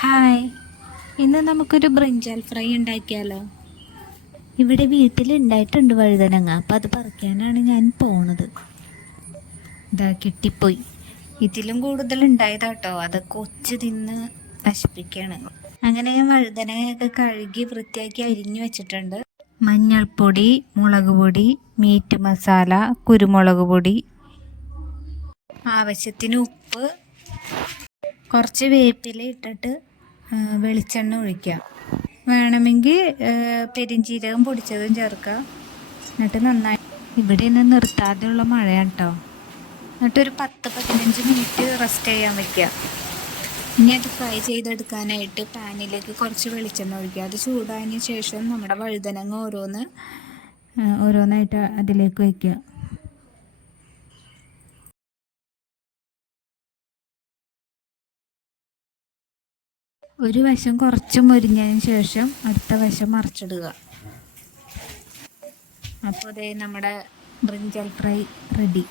Hi, ഇന്ന് നമുക്കൊരു brinjal fry ഉണ്ടാക്കിയാലോ? ഇവിടെ വീട്ടിലുണ്ടായിട്ടുണ്ട് വഴുതനങ്ങ, അപ്പം അത് പറിക്കാനാണ് ഞാൻ പോണത്. ഇതാ കിട്ടിപ്പോയി. ഇതിലും കൂടുതൽ ഉണ്ടായതാട്ടോ, അതൊക്കെ ഒച്ച് തിന്ന് നശിപ്പിക്കുകയാണ്. അങ്ങനെ ഞാൻ വഴുതനങ്ങയൊക്കെ കഴുകി വൃത്തിയാക്കി അരിഞ്ഞു വെച്ചിട്ടുണ്ട്. മഞ്ഞൾപ്പൊടി, മുളക് പൊടി, മീറ്റ് മസാല, കുരുമുളക് പൊടി, ആവശ്യത്തിന് ഉപ്പ്, കുറച്ച് വേപ്പില ഇട്ടിട്ട് വെളിച്ചെണ്ണ ഒഴിക്കുക. വേണമെങ്കിൽ പെരിഞ്ചീരകം പൊടിച്ചതും ചേർക്കുക. എന്നിട്ട് നന്നായി ഇവിടെ നിന്ന് നിർത്താതെയുള്ള മഴയാണ് കേട്ടോ. എന്നിട്ടൊരു 10-15 മിനിറ്റ് റെസ്റ്റ് ചെയ്യാൻ വയ്ക്കുക. ഇനി അത് ഫ്രൈ ചെയ്തെടുക്കാനായിട്ട് പാനിലേക്ക് കുറച്ച് വെളിച്ചെണ്ണ ഒഴിക്കുക. അത് ചൂടായതിന് ശേഷം നമ്മുടെ വഴുതനങ്ങ ഓരോന്നായിട്ട് അതിലേക്ക് വയ്ക്കുക. ഒരു വശം കുറച്ച് മൊരിഞ്ഞതിന് ശേഷം അടുത്ത വശം മറിച്ചിടുക. അപ്പോൾ അതേ നമ്മുടെ ബ്രിഞ്ചാൽ ഫ്രൈ റെഡി.